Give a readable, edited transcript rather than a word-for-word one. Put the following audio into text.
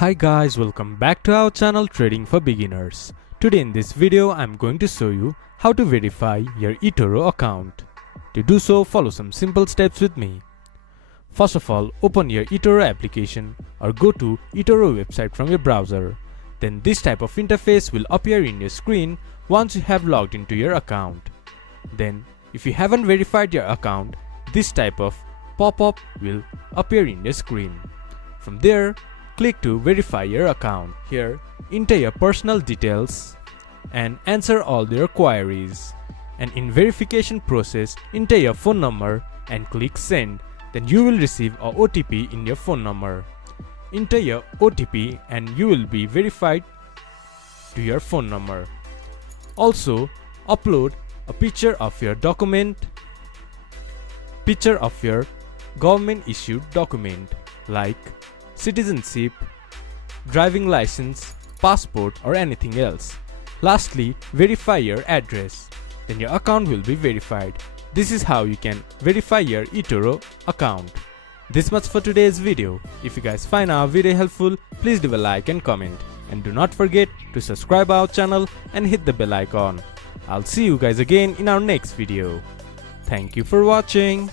Hi guys, welcome back to our channel Trading for Beginners. Today in this video I'm going to show you how to verify your Etoro account. To do so, follow some simple steps with me. First of all, open your Etoro application or go to Etoro website from your browser. Then this type of interface will appear in your screen once you have logged into your account. Then if you haven't verified your account, this type of pop-up will appear in your screen. From there, click to verify your account. Here, enter your personal details and answer all your queries. And in verification process, enter your phone number and click send. Then you will receive a OTP in your phone number. Enter your OTP and you will be verified to your phone number. Also, upload a picture of your document, picture of your government issued document like citizenship, driving license, passport or anything else. Lastly, verify your address. Then your account will be verified. This is how you can verify your Etoro account. This much for today's video. If you guys find our video helpful, please leave a like and comment. And do not forget to subscribe our channel and hit the bell icon. I'll see you guys again in our next video. Thank you for watching.